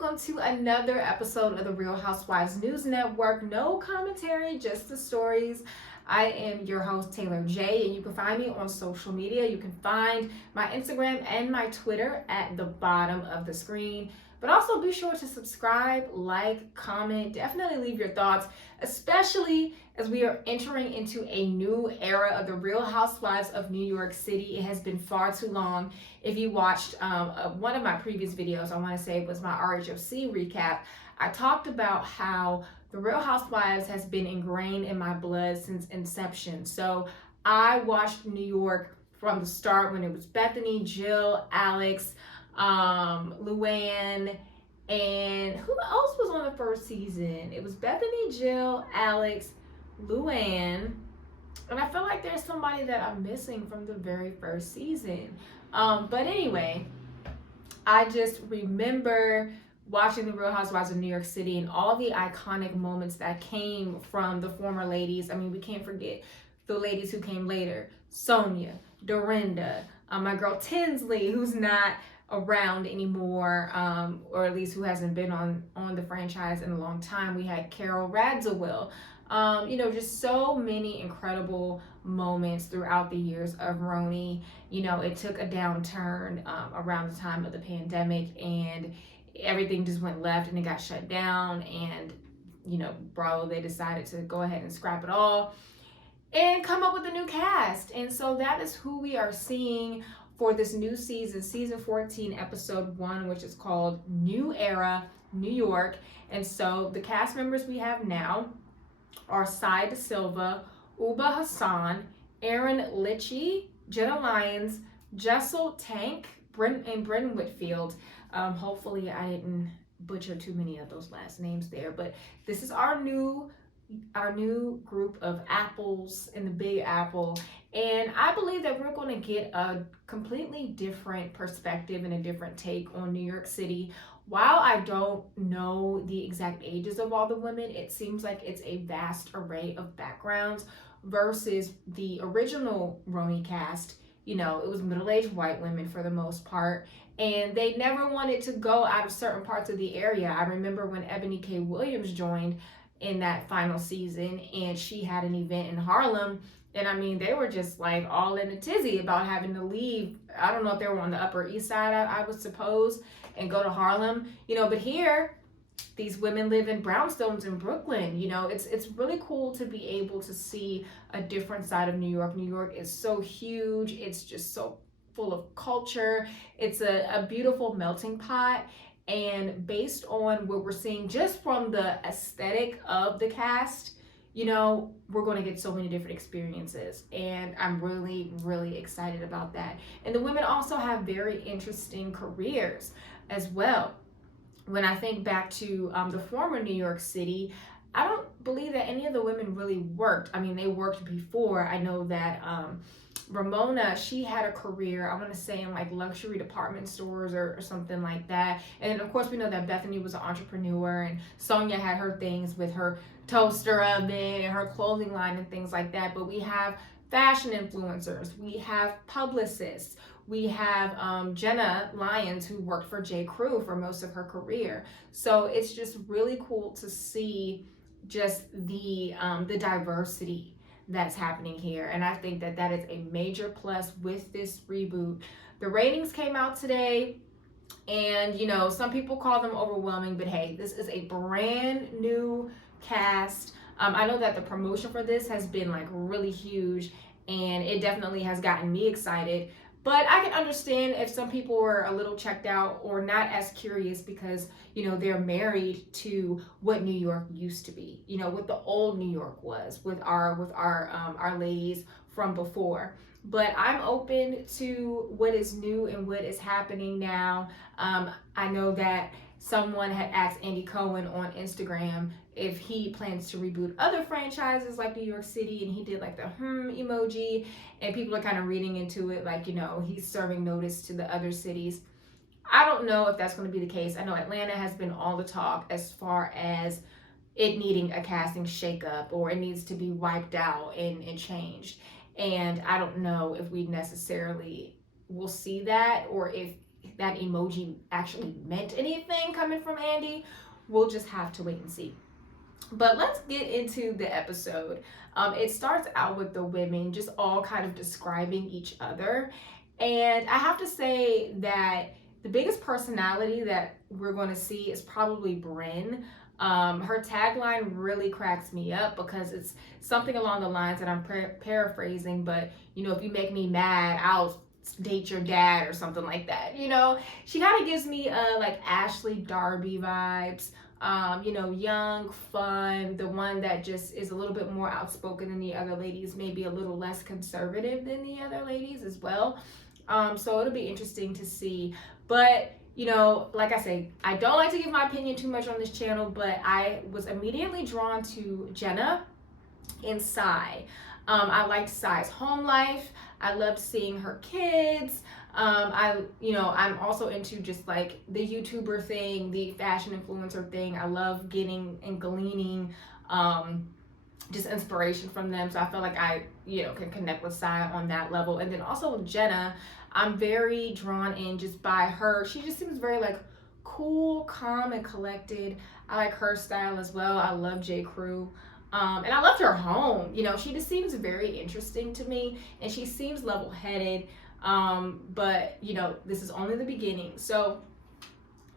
welcome to another episode of the Real Housewives News Network. No commentary, just the stories. I am your host, Taylor J, and you can find me on social media. You can find my Instagram and my Twitter at the bottom of the screen. But also be sure to subscribe, like, comment, definitely leave your thoughts, especially as we are entering into a new era of the Real Housewives of New York City. It has been far too long. If you watched one of my previous videos, I want to say it was my RHOC recap, I talked about how the Real Housewives has been ingrained in my blood since inception. So I watched New York from the start when it was Bethany, Jill, Alex, Luann, and who else was on the first season? It was Bethany, Jill, Alex, Luann, and I feel like there's somebody that I'm missing from the very first season. But anyway, I just remember watching The Real Housewives of New York City and all the iconic moments that came from the former ladies. I mean, we can't forget the ladies who came later. Sonia, Dorinda, my girl Tinsley, who's not around anymore, or at least who hasn't been on the franchise in a long time. We had Carol Radziwill. Just so many incredible moments throughout the years of Roni. It took a downturn around the time of the pandemic, and everything just went left and it got shut down. And Bravo, they decided to go ahead and scrap it all and come up with a new cast. And so that is who we are seeing for this new season 14, episode 1, which is called New Era, New York. And so the cast members we have now are Sai Da Silva, Uba Hassan, Aaron Litchie, Jenna Lyons, Jessel Tank, and Brenton Whitfield. Hopefully I didn't butcher too many of those last names there, but this is our new group of apples in the Big Apple. And I believe that we're going to get a completely different perspective and a different take on New York City. While I don't know the exact ages of all the women, it seems like it's a vast array of backgrounds versus the original Roni cast. It was middle-aged white women for the most part, and they never wanted to go out of certain parts of the area. I remember when Ebony K. Williams joined in that final season, and she had an event in Harlem, and I mean, they were just like all in a tizzy about having to leave. I don't know if they were on the Upper East Side, I would suppose, and go to Harlem, but here, these women live in brownstones in Brooklyn. It's really cool to be able to see a different side of New York. New York is so huge. It's just so full of culture. It's a beautiful melting pot. And based on what we're seeing just from the aesthetic of the cast, we're going to get so many different experiences. And I'm really, really excited about that. And the women also have very interesting careers as well. When I think back to the former New York City, I don't believe that any of the women really worked. I mean, they worked before. I know that Ramona, she had a career, I want to say in like luxury department stores or something like that. And of course, we know that Bethany was an entrepreneur, and Sonia had her things with her toaster oven and her clothing line and things like that. But we have fashion influencers, we have publicists, we have Jenna Lyons, who worked for J. Crew for most of her career. So it's just really cool to see just the diversity that's happening here. And I think that that is a major plus with this reboot. The ratings came out today, and some people call them overwhelming, but hey, this is a brand new cast. I know that the promotion for this has been like really huge, and it definitely has gotten me excited. But I can understand if some people were a little checked out or not as curious because, they're married to what New York used to be, what the old New York was with our ladies from before. But I'm open to what is new and what is happening now. I know that someone had asked Andy Cohen on Instagram if he plans to reboot other franchises like New York City, and he did like the emoji, and people are kind of reading into it like, he's serving notice to the other cities. I don't know if that's going to be the case. I know Atlanta has been all the talk as far as it needing a casting shakeup, or it needs to be wiped out and changed. And I don't know if we necessarily will see that, or if that emoji actually meant anything coming from Andy. We'll just have to wait and see. But let's get into the episode. It starts out with the women just all kind of describing each other. And I have to say that the biggest personality that we're going to see is probably Bryn. Her tagline really cracks me up because it's something along the lines that I'm paraphrasing, but if you make me mad, I'll date your dad or something like that. She kind of gives me like Ashley Darby vibes. Young, fun, the one that just is a little bit more outspoken than the other ladies, maybe a little less conservative than the other ladies as well. So it'll be interesting to see. But, like I say, I don't like to give my opinion too much on this channel, but I was immediately drawn to Jenna and Sai. I liked Sai's home life. I loved seeing her kids. I'm also into just like the YouTuber thing, the fashion influencer thing. I love getting and gleaning just inspiration from them. So I feel like I, can connect with Sai on that level. And then also with Jenna, I'm very drawn in just by her. She just seems very like cool, calm, and collected. I like her style as well. I love J. Crew. And I loved her home. She just seems very interesting to me, and she seems level-headed. But this is only the beginning. So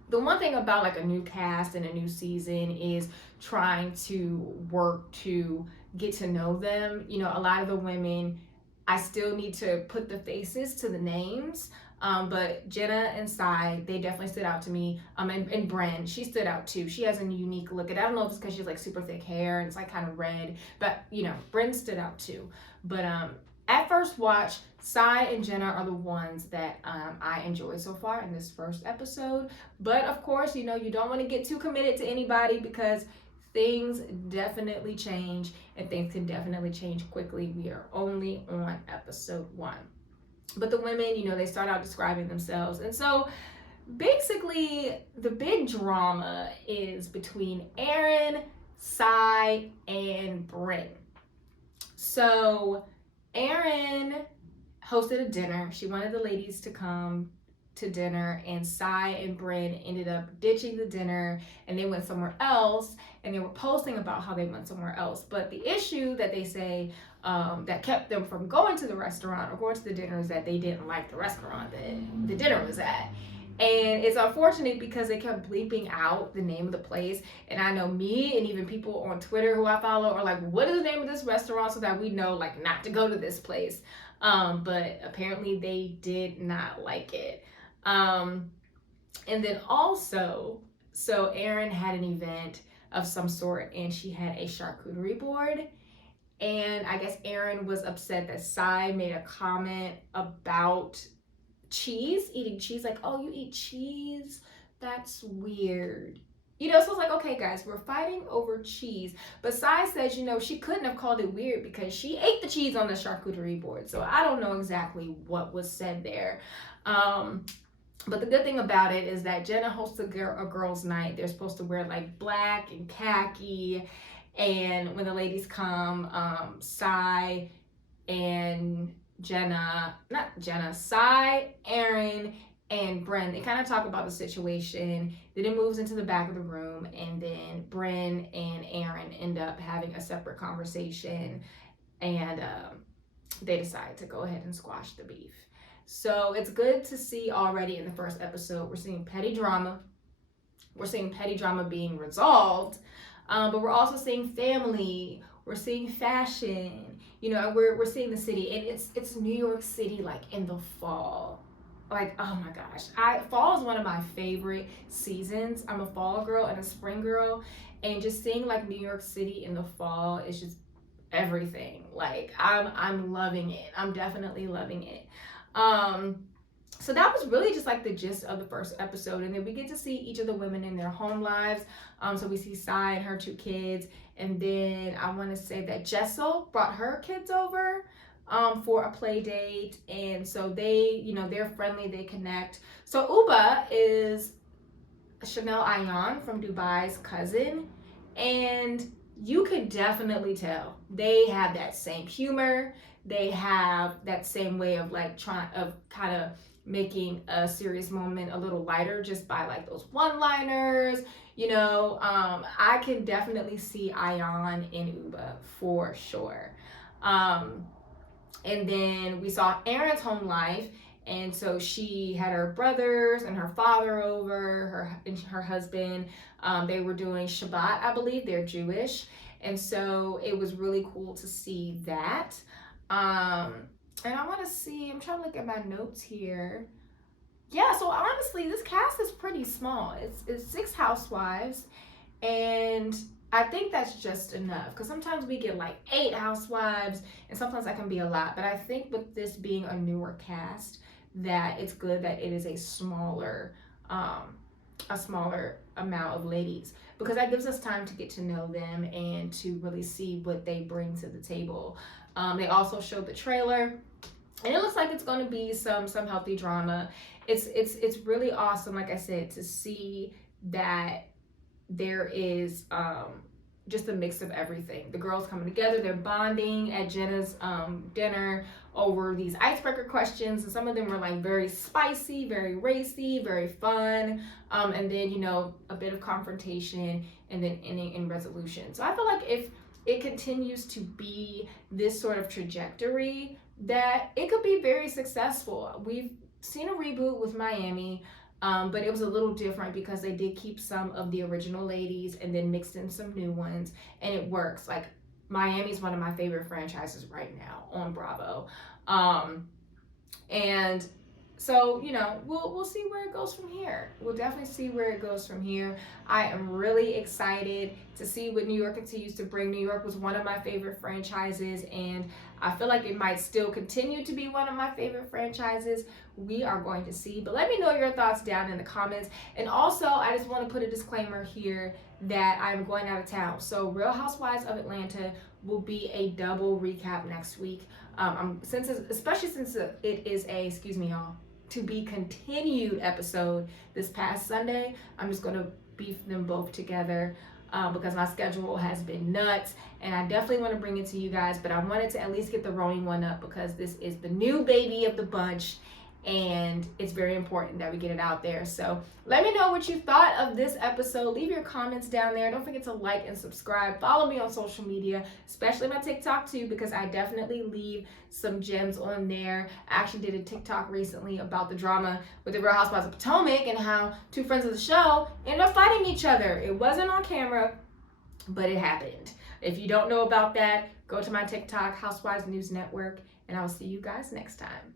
the one thing about like a new cast and a new season is trying to work to get to know them. A lot of the women, I still need to put the faces to the names. But Jenna and Sai, they definitely stood out to me. And Bryn, she stood out too. She has a unique look. And I don't know if it's because she's like super thick hair and it's like kind of red, but Bryn stood out too. But at first watch, Sai and Jenna are the ones that I enjoy so far in this first episode. But of course, you don't want to get too committed to anybody because things definitely change and things can definitely change quickly. We are only on episode 1. But the women, they start out describing themselves. And so basically the big drama is between Aaron, Sai, and Bryn. So Aaron hosted a dinner. She wanted the ladies to come to dinner, and Sai and Bryn ended up ditching the dinner and they went somewhere else, and they were posting about how they went somewhere else. But the issue that they say that kept them from going to the restaurant or going to the dinner is that they didn't like the restaurant that the dinner was at. And it's unfortunate because they kept bleeping out the name of the place. And I know me and even people on Twitter who I follow are like, what is the name of this restaurant, so that we know like not to go to this place. But apparently they did not like it. And then also, so Erin had an event of some sort and she had a charcuterie board. And I guess Erin was upset that Sai made a comment about eating cheese, like, oh, you eat cheese? That's weird. So it's like, okay, guys, we're fighting over cheese. But Sai says, she couldn't have called it weird because she ate the cheese on the charcuterie board. So I don't know exactly what was said there. But the good thing about it is that Jenna hosts a girls' night. They're supposed to wear like black and khaki. And when the ladies come, Sai and Sai, Aaron, and Bryn, they kind of talk about the situation. Then it moves into the back of the room, and then Bryn and Aaron end up having a separate conversation, and they decide to go ahead and squash the beef. So it's good to see already in the first episode, we're seeing petty drama. We're seeing petty drama being resolved, but we're also seeing family. We're seeing fashion, we're seeing the city, and it's New York City like in the fall. Like, oh my gosh, fall is one of my favorite seasons. I'm a fall girl and a spring girl, and just seeing like New York City in the fall is just everything. Like I'm loving it. I'm definitely loving it. So that was really just like the gist of the first episode, and then we get to see each of the women in their home lives. So we see Sai and her 2 kids, and then I want to say that Jessel brought her kids over for a play date, and so they, they're friendly, they connect. So Uba is Chanel Ayan from Dubai's cousin, and you could definitely tell they have that same humor. They have that same way of like kind of making a serious moment a little lighter just by like those one-liners. You know, I can definitely see Ayan in Uba for sure. And then we saw Erin's home life. And so she had her brothers and her father over, her husband. They were doing Shabbat, I believe. They're Jewish. And so it was really cool to see that. And I want to see, I'm trying to look at my notes here. Yeah, so honestly, this cast is pretty small. It's 6 housewives, and I think that's just enough, because sometimes we get like 8 housewives, and sometimes that can be a lot. But I think with this being a newer cast, that it's good that it is a smaller amount of ladies, because that gives us time to get to know them and to really see what they bring to the table. They also showed the trailer, and it looks like it's going to be some healthy drama. It's really awesome, like I said, to see that there is just a mix of everything. The girls coming together, they're bonding at Jenna's dinner over these icebreaker questions, and some of them were like very spicy, very racy, very fun, and then, you know, a bit of confrontation, and then ending in resolution. So I feel like if it continues to be this sort of trajectory, that it could be very successful. We've seen a reboot with Miami, but it was a little different because they did keep some of the original ladies and then mixed in some new ones, and it works. Like, Miami's one of my favorite franchises right now on Bravo. And so, you know, we'll see where it goes from here. We'll definitely see where it goes from here. I am really excited to see what New York continues to bring. New York was one of my favorite franchises, and I feel like it might still continue to be one of my favorite franchises. We are going to see. But let me know your thoughts down in the comments. And also, I just want to put a disclaimer here that I'm going out of town. So Real Housewives of Atlanta will be a double recap next week. Especially since it is a, excuse me y'all, to be continued episode this past Sunday, I'm just going to beef them both together because my schedule has been nuts, and I definitely want to bring it to you guys, but I wanted to at least get the Roni one up because this is the new baby of the bunch, and it's very important that we get it out there. So let me know what you thought of this episode. Leave your comments down there. Don't forget to like and subscribe. Follow me on social media, especially my TikTok too, because I definitely leave some gems on there. I actually did a TikTok recently about the drama with the Real Housewives of Potomac and how 2 friends of the show ended up fighting each other. It wasn't on camera, but it happened. If you don't know about that, go to my TikTok, Housewives News Network, and I will see you guys next time.